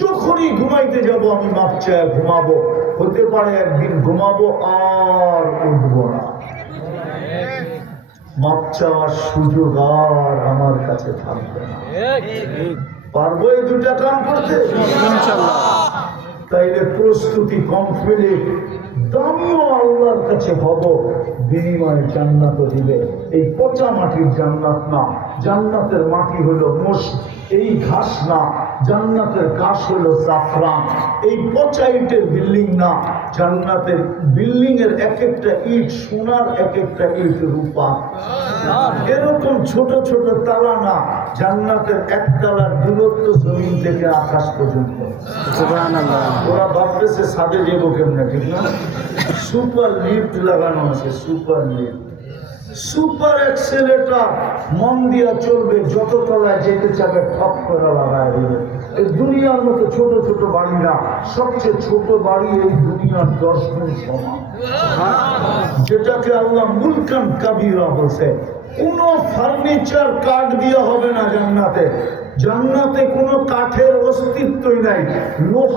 যখনই ঘুমাইতে যাব আমি মাপ চায় ঘুমাবো। হতে পারে একদিন ঘুমাবো আর উঠবো না, মাপ চাওয়ার সুযোগ আর আমার কাছে থাকবে না। পারবো এই দুটা কাম করতে? তাইলে প্রস্তুতি কমপ্লিট। দামিও আল্লাহর কাছে হব, বিনিময়ে জান্নাত দিবে। এই পচা মাটির জান্নাত না, জান্নাতের মাটি হলো মোষ, এই ঘাস না, জান্নাতের ঘাস হলো জাফরান। এই পচা ইটের বিল্ডিং না, জান্নাতের বিল্ডিং এর এক একটা ইট সোনার, এক একটা ইট রূপা। এরকম ছোট ছোট তালা না, জান্নাতের এক তালার দূরত্ব জমিন থেকে আকাশ পর্যন্ত। ওরা ভাবতেছে ছাদে যাবো কেমনে, ঠিক না? সুপার লিফট লাগানো আছে, সুপার লিফট, সুপার এক্সেলেটর, মন দিয়া চলবে, যত তলায় যেতে চাবে ঠপ করে লাগায় দিবে। এই দুনিয়ার মতো ছোট ছোট বাড়ি না, সবচেয়ে ছোট বাড়ি এই দুনিয়ার 10 গুণ সমান, যেটাকে আল্লাহ মুলকান কাবীরা বলছে। কোন ফার্নিচার কাঠ দিয়ে হবে না জান্নাতে, জান্নাতে কোনো কাঠের অস্তিত্বই নাই।